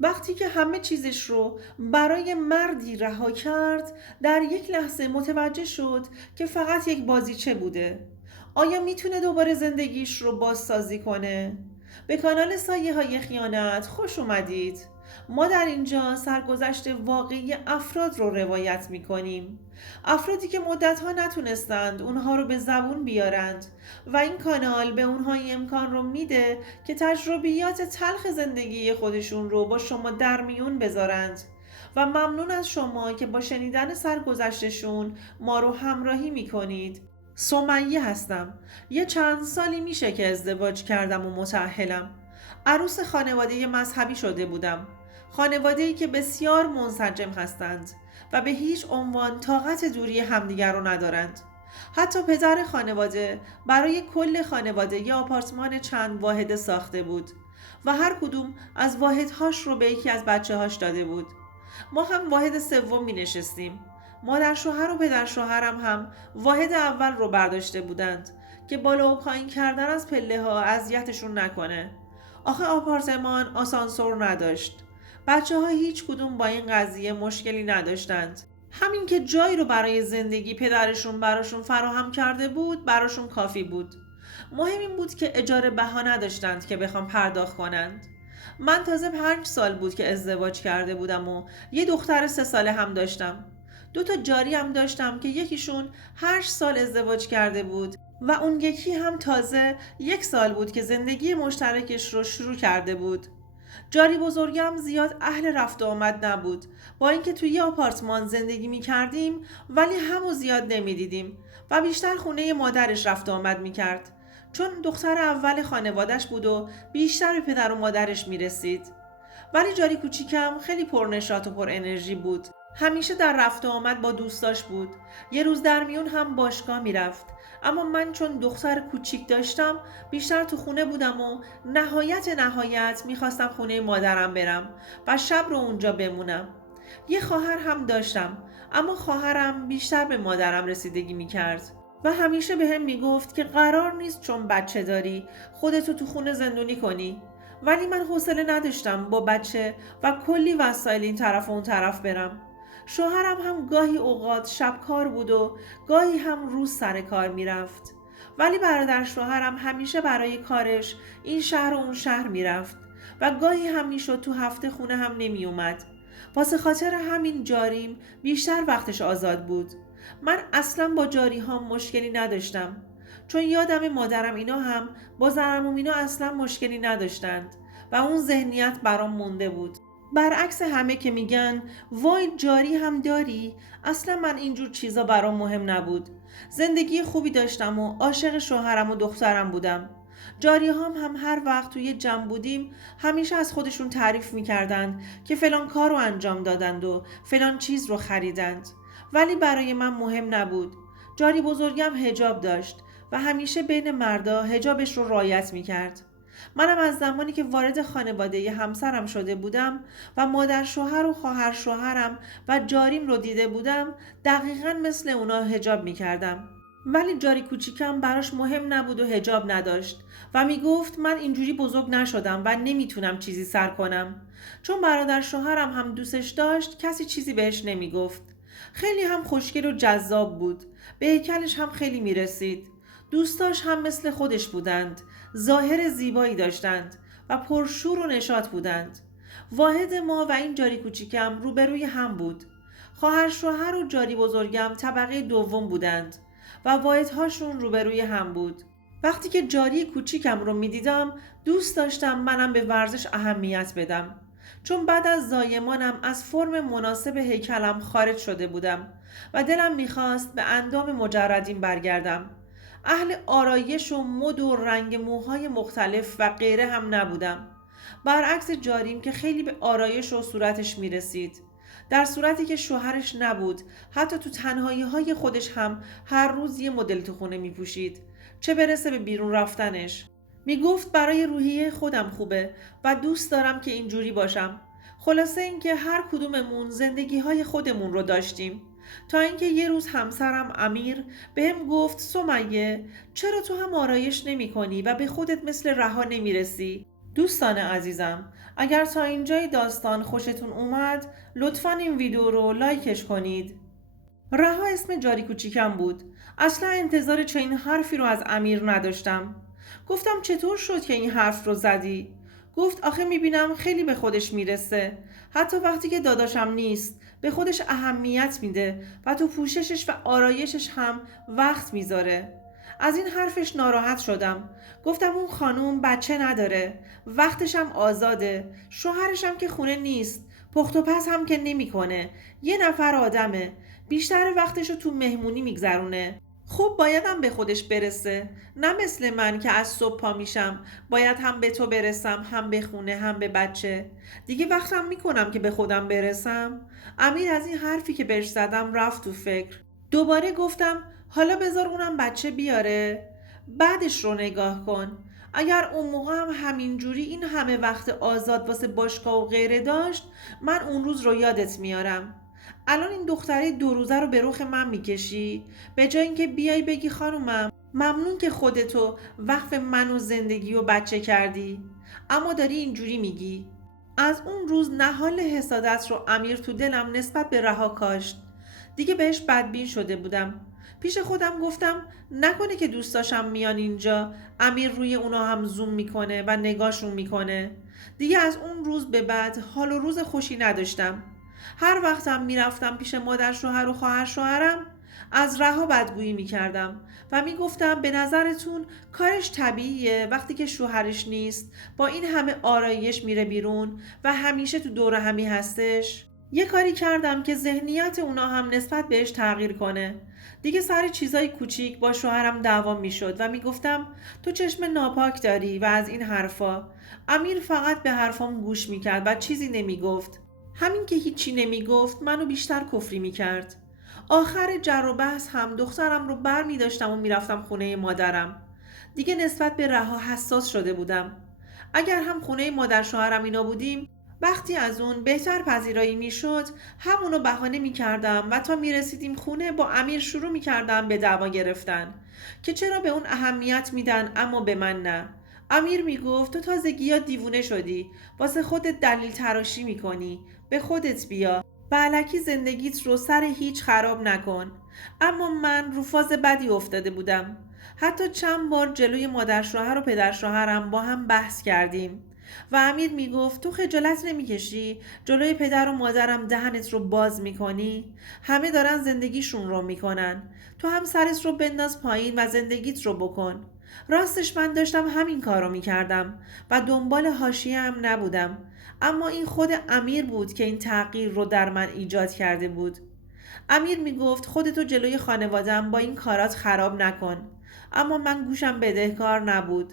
وقتی که همه چیزش رو برای مردی رها کرد، در یک لحظه متوجه شد که فقط یک بازیچه بوده. آیا میتونه دوباره زندگیش رو بازسازی کنه؟ به کانال سایه های خیانت خوش اومدید. ما در اینجا سرگذشت واقعی افراد رو روایت میکنیم. افرادی که مدتها نتونستند اونها رو به زبون بیارند و این کانال به اونها این امکان رو میده که تجربیات تلخ زندگی خودشون رو با شما در میون بذارند. و ممنون از شما که با شنیدن سرگذشتشون ما رو همراهی میکنید. سمیه هستم. یه چند سالی میشه که ازدواج کردم و متأهلم. عروس خانواده مذهبی شده بودم. خانواده‌ای که بسیار منسجم هستند و به هیچ عنوان طاقت دوری همدیگر رو ندارند. حتی پدر خانواده برای کل خانواده یه آپارتمان چند واحده ساخته بود و هر کدوم از واحدهاش رو به یکی از بچه‌هاش داده بود. ما هم واحد سوم می نشستیم. مادر شوهر و پدر شوهرم هم واحد اول رو برداشته بودند که بالا و پایین کردن از پله ها اذیتشون نکنه. آخه آپارتمان آسانسور نداشت. بچه ها هیچ کدوم با این قضیه مشکلی نداشتند. همین که جایی رو برای زندگی پدرشون براشون فراهم کرده بود براشون کافی بود. مهم این بود که اجاره بها نداشتند که بخوام پرداخت کنند. من تازه 5 سال بود که ازدواج کرده بودم و یه دختر 3 ساله هم داشتم. 2 تا جاری هم داشتم که یکیشون 8 سال ازدواج کرده بود و اون یکی هم تازه 1 سال بود که زندگی مشترکش رو شروع کرده بود. جاری بزرگم زیاد اهل رفت و آمد نبود. با اینکه توی یه آپارتمان زندگی می کردیم ولی همو زیاد نمی دیدیم و بیشتر خونه مادرش رفت و آمد می کرد. چون دختر اول خانوادش بود و بیشتر به پدر و مادرش می رسید. ولی جاری کوچیکم خیلی پرنشاط و پر انرژی بود. همیشه در رفت و آمد با دوستاش بود. یه روز در میون هم باشگاه میرفت. اما من چون دختر کوچیک داشتم بیشتر تو خونه بودم و نهایت میخواستم خونه مادرم برم و شب رو اونجا بمونم. یه خواهر هم داشتم اما خواهرم بیشتر به مادرم رسیدگی میکرد و همیشه به هم میگفت که قرار نیست چون بچه داری خودتو تو خونه زندونی کنی. ولی من حوصله نداشتم با بچه و کلی وسایل این طرف و اون طرف برم. شوهرم هم گاهی اوقات شب کار بود و گاهی هم روز سر کار میرفت. ولی برادر شوهرم همیشه برای کارش این شهر و اون شهر میرفت و گاهی هم میشد تو هفته خونه هم نمی اومد. واسه خاطر همین جاریم بیشتر وقتش آزاد بود. من اصلا با جاری ها مشکلی نداشتم. چون یادم مادرم اینا هم با زنم اینا اصلا مشکلی نداشتند و اون ذهنیت برام مونده بود. برعکس همه که میگن وای جاری هم داری، اصلا من اینجور چیزا برام مهم نبود. زندگی خوبی داشتم و عاشق شوهرم و دخترم بودم. جاری هم هر وقت توی جمع بودیم همیشه از خودشون تعریف میکردند که فلان کار رو انجام دادند و فلان چیز رو خریدند. ولی برای من مهم نبود. جاری بزرگم حجاب داشت و همیشه بین مردا حجابش رو رعایت میکرد. منم از زمانی که وارد خانواده همسرم شده بودم و مادر شوهر و خواهر شوهرم و جاریم رو دیده بودم دقیقا مثل اونا حجاب میکردم. ولی جاری کوچیکم براش مهم نبود و حجاب نداشت و میگفت من اینجوری بزرگ نشدم و نمیتونم چیزی سر کنم. چون برادر شوهرم هم دوستش داشت کسی چیزی بهش نمیگفت. خیلی هم خوشگل و جذاب بود. به هیکلش هم خیلی میرسید. دوستاش هم مثل خودش بودند. ظاهر زیبایی داشتند و پرشور و نشاط بودند. واحد ما و این جاری کوچیکم روبروی هم بود. خواهر شوهر و جاری بزرگم طبقه دوم بودند و واحدهاشون روبروی هم بود. وقتی که جاری کوچیکم رو می دیدم دوست داشتم منم به ورزش اهمیت بدم. چون بعد از زایمانم از فرم مناسب هیکلم خارج شده بودم و دلم میخواست به اندام مجردین برگردم. اهل آرایش و مد و رنگ موهای مختلف و غیره هم نبودم. برعکس جاریم که خیلی به آرایش و صورتش میرسید. در صورتی که شوهرش نبود، حتی تو تنهایی های خودش هم هر روز یه مدل تو خونه می پوشید. چه برسه به بیرون رفتنش. می گفت برای روحیه خودم خوبه و دوست دارم که اینجوری باشم. خلاصه اینکه هر کدوممون زندگی های خودمون رو داشتیم. تا اینکه یه روز همسرم امیر بهم گفت سمیه چرا تو هم آرایش نمی کنی و به خودت مثل رها نمی رسی؟ دوستان عزیزم، اگر تا اینجای داستان خوشتون اومد لطفاً این ویدیو رو لایکش کنید. رها اسم جاری کوچیکم بود. اصلا انتظار چنین حرفی رو از امیر نداشتم. گفتم چطور شد که این حرف رو زدی؟ گفت آخه میبینم خیلی به خودش میرسه. حتی وقتی که داداشم نیست به خودش اهمیت میده و تو پوششش و آرایشش هم وقت میذاره. از این حرفش ناراحت شدم. گفتم اون خانوم بچه نداره، وقتش هم آزاده، شوهرش هم که خونه نیست، پخت و پز هم که نمیکنه، یه نفر آدمه، بیشتر وقتشو تو مهمونی میگذرونه. خب بایدم به خودش برسه، نه مثل من که از صبح پا میشم باید هم به تو برسم، هم به خونه، هم به بچه. دیگه وقتم میکنم که به خودم برسم. امیر از این حرفی که بهش زدم رفت تو فکر. دوباره گفتم حالا بذار اونم بچه بیاره، بعدش رو نگاه کن. اگر اون موقع هم همینجوری این همه وقت آزاد واسه باشگاه و غیره داشت، من اون روز رو یادت میارم. الان این دختره 2 روزه رو به رخ من میکشی، به جای اینکه بیای بگی خانومم ممنون که خودتو وقف من و زندگی و بچه کردی، اما داری اینجوری میگی. از اون روز نهال حسادت رو امیر تو دلم نسبت به رها کاشت. دیگه بهش بدبین شده بودم. پیش خودم گفتم نکنه که دوستاشم میان اینجا امیر روی اونا هم زوم میکنه و نگاشون میکنه. دیگه از اون روز به بعد حال و روز خوشی نداشتم. هر وقتم میرفتم پیش مادر شوهر و خواهر شوهرم از رها بدگویی میکردم و میگفتم به نظرتون کارش طبیعیه وقتی که شوهرش نیست با این همه آرایش میره بیرون و همیشه تو دور همی هستش؟ یه کاری کردم که ذهنیت اونا هم نسبت بهش تغییر کنه. دیگه سر چیزای کوچیک با شوهرم دعوا میشد و میگفتم تو چشم ناپاک داری و از این حرفا. امیر فقط به حرفام گوش میکرد و چیزی نمیگفت. همین که هیچی نمیگفت منو بیشتر کفری میکرد. آخر جر و بحث هم دخترم رو بر میداشتم و میرفتم خونه مادرم. دیگه نسبت به رها حساس شده بودم. اگر هم خونه مادر شوهرم اینا بودیم، وقتی از اون بهتر پذیرایی میشد همونو بهانه میکردم و تا میرسیدیم خونه با امیر شروع میکردم به دعوا گرفتن که چرا به اون اهمیت میدن اما به من نه. امیر میگفت تو تازگی دیوونه شدی، واسه خودت دلیل تراشی میکنی، به خودت بیا و الکی زندگیت رو سر هیچ خراب نکن. اما من رو فاز بدی افتاده بودم. حتی چند بار جلوی مادر شوهر و پدر شوهرم با هم بحث کردیم و امیر میگفت تو خجالت نمیکشی جلوی پدر و مادرم دهنت رو باز میکنی؟ همه دارن زندگیشون رو میکنن، تو هم سرت رو بنداز پایین و زندگیت رو بکن. راستش من داشتم همین کار رو میکردم و دنبال حاشیه هم نبودم، اما این خود امیر بود که این تغییر رو در من ایجاد کرده بود. امیر میگفت خودتو جلوی خانوادم با این کارات خراب نکن، اما من گوشم بدهکار نبود.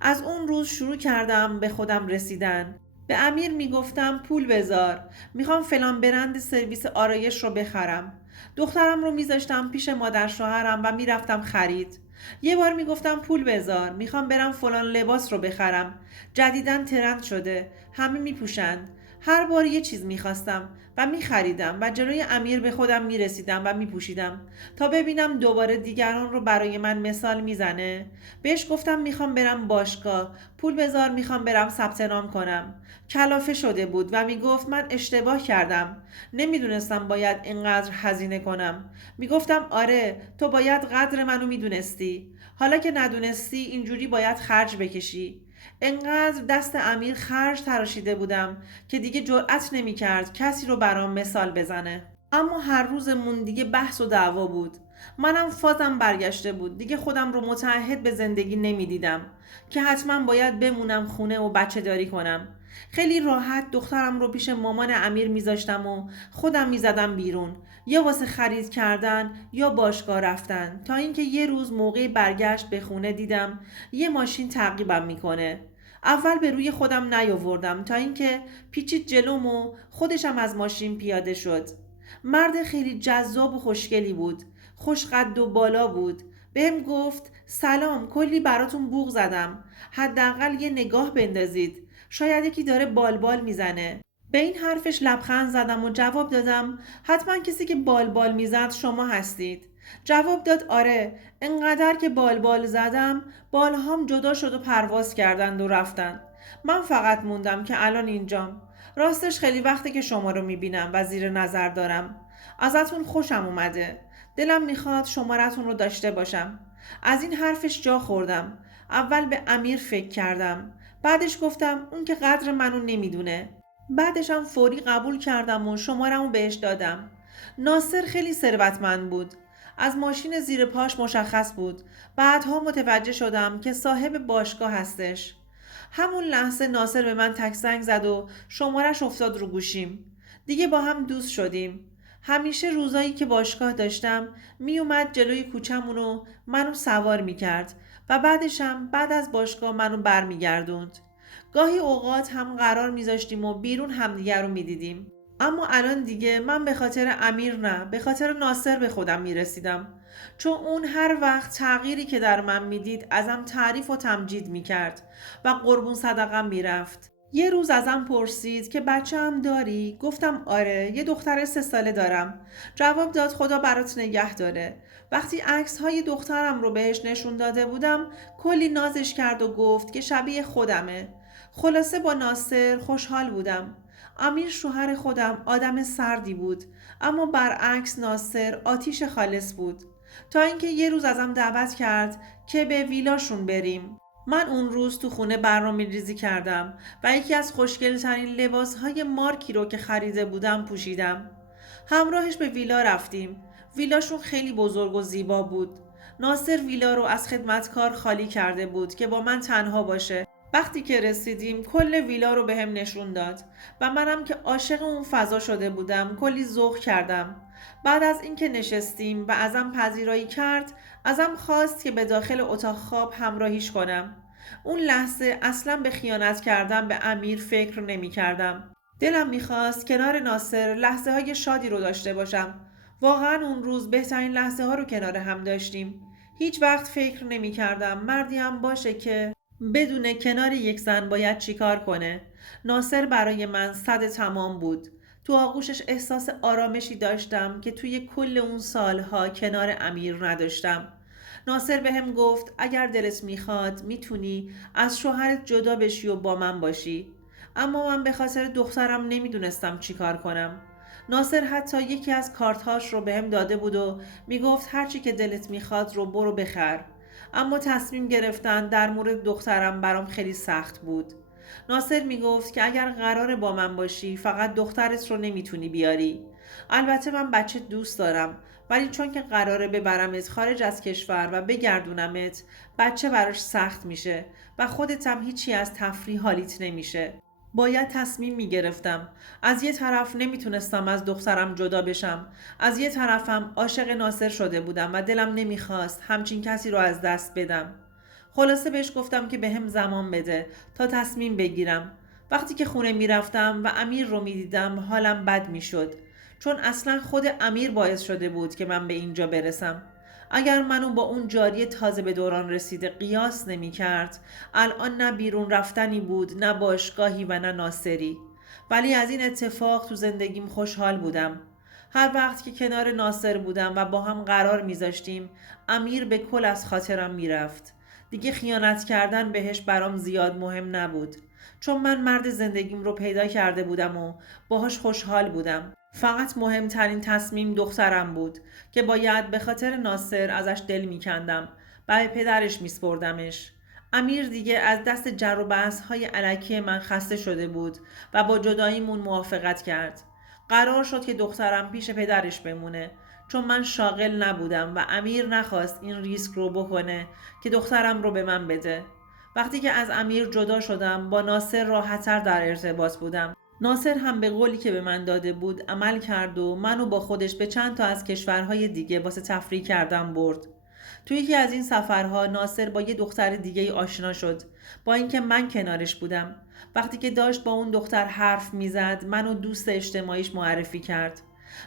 از اون روز شروع کردم به خودم رسیدن. به امیر میگفتم پول بذار، میخوام فلان برند سرویس آرایش رو بخرم. دخترم رو میذاشتم پیش مادر شوهرم و میرفتم خرید. یه بار میگفتم پول بذار، میخوام برم فلان لباس رو بخرم، جدیداً ترند شده، همه میپوشند. هر بار یه چیز میخواستم و میخریدم و جلوی امیر به خودم میرسیدم و میپوشیدم تا ببینم دوباره دیگران رو برای من مثال میزنه. بهش گفتم میخوام برم باشگاه، پول بذار، میخوام برم ثبت نام کنم. کلافه شده بود و میگفت من اشتباه کردم، نمیدونستم باید اینقدر هزینه کنم. میگفتم آره تو باید قدر منو میدونستی، حالا که ندونستی اینجوری باید خرج بکشی. انقدر دست امیر خرج تراشیده بودم که دیگه جرأت نمی‌کرد کسی رو برام مثال بزنه. اما هر روزمون دیگه بحث و دعوا بود. منم فازم برگشته بود. دیگه خودم رو متعهد به زندگی نمیدیدم که حتما باید بمونم خونه و بچه داری کنم. خیلی راحت دخترم رو پیش مامان امیر میذاشتم و خودم میزدم بیرون، یا واسه خرید کردن یا باشگاه رفتن، تا اینکه یه روز موقع برگشت به خونه دیدم یه ماشین تعقیبم میکنه. اول به روی خودم نیاوردم تا اینکه پیچید جلوم و خودشم از ماشین پیاده شد. مرد خیلی جذاب و خوشگلی بود، خوش قد و بالا بود. بهم گفت سلام، کلی براتون بوق زدم، حداقل یه نگاه بندازید، شاید یکی داره بالبال میزنه. به این حرفش لبخند زدم و جواب دادم حتما کسی که بالبال میزد شما هستید. جواب داد آره، انقدر که بالبال زدم بالهام جدا شد و پرواز کردند و رفتند. من فقط موندم که الان اینجام. راستش خیلی وقته که شما رو میبینم و زیر نظر دارم. ازتون خوشم اومده. دلم میخواد شمارتون رو داشته باشم. از این حرفش جا خوردم. اول به امیر فکر کردم. بعدش گفتم اون که قدر منو نمیدونه. بعدشم فوری قبول کردم و شمارمو بهش دادم. ناصر خیلی ثروتمند بود. از ماشین زیر پاش مشخص بود. بعدها متوجه شدم که صاحب باشگاه هستش. همون لحظه ناصر به من تک زنگ زد و شمارش افتاد رو گوشیم. دیگه با هم دوست شدیم. همیشه روزایی که باشگاه داشتم میومد جلوی کوچمونو منو سوار میکرد و بعدشم بعد از باشگاه منو برمیگردوند. گاهی اوقات هم قرار میذاشتیم و بیرون همدیگر رو میدیدیم. اما الان دیگه من به خاطر امیر نه، به خاطر ناصر به خودم میرسیدم. چون اون هر وقت تغییری که در من میدید ازم تعریف و تمجید میکرد و قربون صدقم میرفت. یه روز ازم پرسید که بچه هم داری؟ گفتم آره، یه دختر 3 ساله دارم. جواب داد خدا برات نگه داره. وقتی عکس های دخترم رو بهش نشون داده بودم کلی نازش کرد و گفت که شبیه خودمه. خلاصه با ناصر خوشحال بودم. امیر شوهر خودم آدم سردی بود، اما برعکس ناصر آتیش خالص بود. تا اینکه یه روز ازم دعوت کرد که به ویلاشون بریم. من اون روز تو خونه برنامه ریزی کردم و یکی از خوشگل‌ترین لباسهای مارکی رو که خریده بودم پوشیدم. همراهش به ویلا رفتیم. ویلاشون خیلی بزرگ و زیبا بود. ناصر ویلا رو از خدمتکار خالی کرده بود که با من تنها باشه. وقتی که رسیدیم کل ویلا رو بهم نشون داد و منم که عاشق اون فضا شده بودم کلی ذوق کردم. بعد از اینکه نشستیم و ازم پذیرایی کرد، ازم خواست که به داخل اتاق خواب همراهیش کنم. اون لحظه اصلا به خیانت کردم به امیر فکر نمی کردم. دلم میخواست کنار ناصر لحظه های شادی رو داشته باشم. واقعا اون روز بهترین لحظه ها رو کنار هم داشتیم. هیچ وقت فکر نمی کردم مردی هم باشه که بدون کنار یک زن باید چیکار کنه. ناصر برای من صد تمام بود. تو آغوشش احساس آرامشی داشتم که توی کل اون سالها کنار امیر نداشتم. ناصر بهم گفت اگر دلت میخواد میتونی از شوهرت جدا بشی و با من باشی. اما من به خاطر دخترم نمیدونستم چیکار کنم. ناصر حتی یکی از کارتهاش رو بهم داده بود و میگفت هرچی که دلت میخواد رو برو بخر. اما تصمیم گرفتن در مورد دخترم برام خیلی سخت بود. ناصر میگفت که اگر قراره با من باشی فقط دخترت رو نمیتونی بیاری. البته من بچه دوست دارم، ولی چون که قراره ببرمت خارج از کشور و بگردونمت بچه براش سخت میشه و خودت هم هیچی از تفریح حالیت نمیشه. باید تصمیم میگرفتم. از یه طرف نمیتونستم از دخترم جدا بشم، از یه طرفم عاشق ناصر شده بودم و دلم نمیخواست همچین کسی رو از دست بدم. خلاصه بهش گفتم که بهم زمان بده تا تصمیم بگیرم. وقتی که خونه میرفتم و امیر رو میدیدم حالم بد میشد، چون اصلا خود امیر باعث شده بود که من به اینجا برسم. اگر منو با اون جاری تازه به دوران رسیده قیاس نمی کرد، الان نه بیرون رفتنی بود، نه باشگاهی و نه ناصری. ولی از این اتفاق تو زندگیم خوشحال بودم. هر وقت که کنار ناصر بودم و با هم قرار میذاشتیم امیر به کل از خاطرم میرفت. دیگه خیانت کردن بهش برام زیاد مهم نبود، چون من مرد زندگیم رو پیدا کرده بودم و باهاش خوشحال بودم. فقط مهمترین تصمیم دخترم بود که باید به خاطر ناصر ازش دل میکندم و به پدرش میسپردمش. امیر دیگه از دست جر و بحث های الکی من خسته شده بود و با جداییمون موافقت کرد. قرار شد که دخترم پیش پدرش بمونه، چون من شاغل نبودم و امیر نخواست این ریسک رو بکنه که دخترم رو به من بده. وقتی که از امیر جدا شدم با ناصر راحت‌تر در ارتباط بودم. ناصر هم به قولی که به من داده بود عمل کرد و منو با خودش به چند تا از کشورهای دیگه واسه تفریح کردن برد. توی یکی از این سفرها ناصر با یه دختر دیگه ای آشنا شد، با اینکه من کنارش بودم. وقتی که داشت با اون دختر حرف میزد منو دوست اجتماعیش معرفی کرد.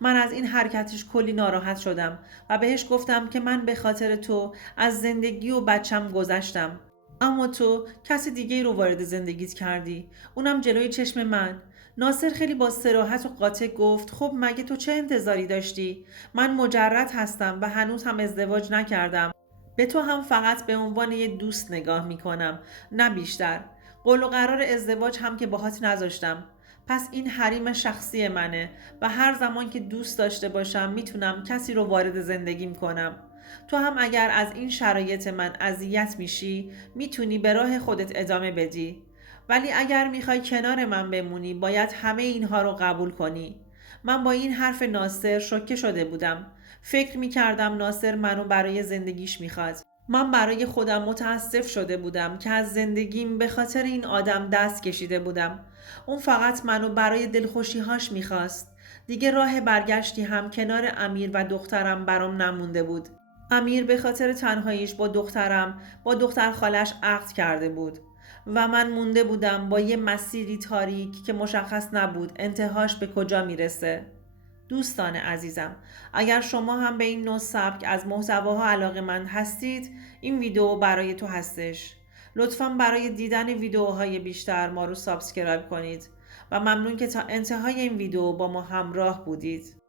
من از این حرکتش کلی ناراحت شدم و بهش گفتم که من به خاطر تو از زندگی و بچم گذشتم، اما تو کسی دیگه رو وارد زندگیت کردی، اونم جلوی چشم من. ناصر خیلی با صراحت و قاطع گفت خب مگه تو چه انتظاری داشتی؟ من مجرد هستم و هنوز هم ازدواج نکردم. به تو هم فقط به عنوان یه دوست نگاه میکنم، نه بیشتر. قول و قرار ازدواج هم که باهات نذاشتم. پس این حریم شخصی منه و هر زمان که دوست داشته باشم میتونم کسی رو وارد زندگیم کنم. تو هم اگر از این شرایط من اذیت میشی میتونی به راه خودت ادامه بدی. ولی اگر میخوای کنار من بمونی باید همه اینها رو قبول کنی. من با این حرف ناصر شوکه شده بودم. فکر میکردم ناصر منو برای زندگیش میخواد. من برای خودم متاسف شده بودم که از زندگیم به خاطر این آدم دست کشیده بودم. اون فقط منو برای دلخوشی‌هاش میخواست. دیگه راه برگشتی هم کنار امیر و دخترم برام نمونده بود. امیر به خاطر تنهاییش با دختر خالش عقد کرده بود و من مونده بودم با یه مسیری تاریک که مشخص نبود انتهاش به کجا میرسه. دوستان عزیزم، اگر شما هم به این نوع سبک از محتواها علاقه‌مند هستید، این ویدیو برای تو هستش. لطفاً برای دیدن ویدیوهای بیشتر ما رو سابسکرایب کنید و ممنون که تا انتهای این ویدیو با ما همراه بودید.